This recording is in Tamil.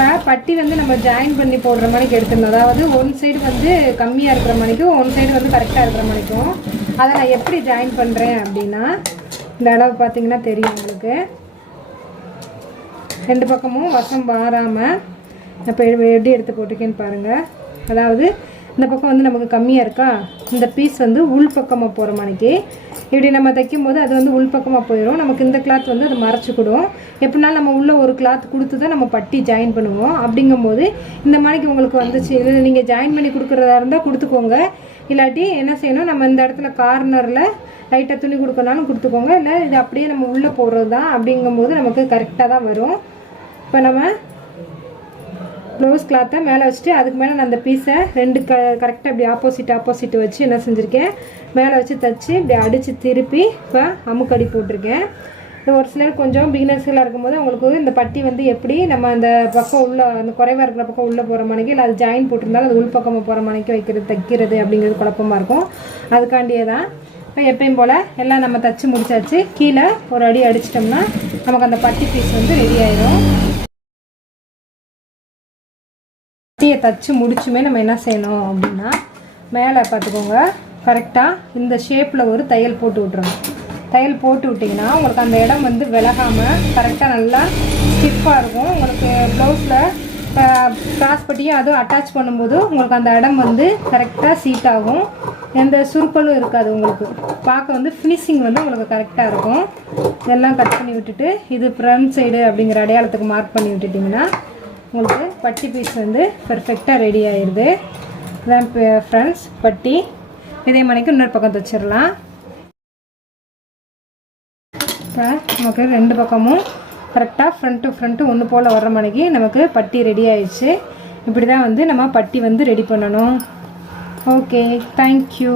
இப்போ பட்டி வந்து நம்ம ஜாயின் பண்ணி போடுற மாதிரிக்கு எடுத்துடணும். அதாவது ஒன் சைடு வந்து கம்மியாக இருக்கிற மாதிரிக்கும் ஒன் சைடு வந்து கரெக்டாக இருக்கிற மாதிரிக்கும். அதை நான் எப்படி ஜாயின் பண்ணுறேன் அப்படின்னா, இந்த அளவு பார்த்தீங்கன்னா தெரியும் உங்களுக்கு. ரெண்டு பக்கமும் வசம் மாறாமல் இப்போ எப்படி எடுத்து போட்டிருக்கேன்னு பாருங்கள். அதாவது இந்த பக்கம் வந்து நமக்கு கம்மியாக இருக்கா, இந்த பீஸ் வந்து உள் பக்கமாக போகிற மாதிரிக்கு இப்படி நம்ம தைக்கும் போது அது வந்து உள் பக்கமாக போயிடும். நமக்கு இந்த கிளாத் வந்து அது மறைச்சிக்கிடும். எப்படினாலும் நம்ம உள்ள ஒரு கிளாத் கொடுத்து தான் நம்ம பட்டி ஜாயின் பண்ணுவோம். அப்படிங்கும்போது இந்த மாதிரிக்கு உங்களுக்கு வந்துச்சு. இதில் நீங்கள் ஜாயின் பண்ணி கொடுக்குறதா இருந்தால் கொடுத்துக்கோங்க. இல்லாட்டி என்ன செய்யணும், நம்ம இந்த இடத்துல கார்னரில் லைட்டாக துணி கொடுக்கணும்னாலும் கொடுத்துக்கோங்க. இல்லை இது அப்படியே நம்ம உள்ளே போடுறது தான். அப்படிங்கும்போது நமக்கு கரெக்டாக தான் வரும். இப்போ நம்ம ப்ளவுஸ் கிளாத்தை மேலே வச்சுட்டு அதுக்கு மேலே நான் அந்த பீஸை ரெண்டு கரெக்டாக இப்படி ஆப்போசிட் வச்சு என்ன செஞ்சுருக்கேன், மேலே வச்சு தைச்சி இப்படி அடித்து திருப்பி இப்போ அமுக்கடி போட்டிருக்கேன். ஒரு சிலர் கொஞ்சம் பிகினர்ஸ்களாக இருக்கும்போது அவங்களுக்கு இந்த பட்டி வந்து எப்படி நம்ம அந்த பக்கம் உள்ள அந்த குறைவாக இருக்கிற பக்கம் உள்ளே போகிற மணிக்கு இல்லை அது ஜாயின் போட்டிருந்தாலும் அது உள் பக்கமாக போகிற மணிக்கு தைக்கிறது அப்படிங்கிறது குழப்பமாக இருக்கும். அதுக்காண்டியே தான் இப்போ எப்பயும் போல் எல்லாம் நம்ம தைச்சி முடிச்சாச்சு. கீழே ஒரு அடி அடிச்சிட்டோம்னா நமக்கு அந்த பட்டி பீஸ் வந்து ரெடி ஆயிடும். பட்டியை தைச்சி முடிச்சுமே நம்ம என்ன செய்யணும் அப்படின்னா, மேலே பார்த்துக்கோங்க கரெக்டாக இந்த ஷேப்பில் ஒரு தையல் போட்டு விட்றணும். தையல் போட்டு விட்டிங்கன்னா உங்களுக்கு அந்த இடம் வந்து விலகாமல் கரெக்டாக நல்லா ஸ்டிஃபாக இருக்கும். உங்களுக்கு ப்ளவுஸில் கிராஸ் பட்டியும் அதுவும் அட்டாச் பண்ணும்போது உங்களுக்கு அந்த இடம் வந்து கரெக்டாக சீட் ஆகும். எந்த சுருக்கலும் இருக்காது. உங்களுக்கு பார்க்க வந்து ஃபினிஷிங் வந்து உங்களுக்கு கரெக்டாக இருக்கும். இதெல்லாம் கட் பண்ணி விட்டுட்டு இது ஃப்ரண்ட் சைடு அப்படிங்கிற அடையாளத்துக்கு மார்க் பண்ணி விட்டுட்டிங்கன்னா உங்களுக்கு பட்டி பீஸ் வந்து பெர்ஃபெக்டாக ரெடி ஆயிடுது. இதான் ஃப்ரெண்ட்ஸ் பட்டி. இதே மணிக்கு இன்னொரு பக்கம் தைச்சிடலாம். இப்போ நமக்கு ரெண்டு பக்கமும் கரெக்டாக ஃப்ரண்ட்டு ஒன்று போல் வர்ற மணிக்கு நமக்கு பட்டி ரெடி ஆயிடுச்சு. இப்படி தான் வந்து நம்ம பட்டி வந்து ரெடி பண்ணணும். Okay, thank you.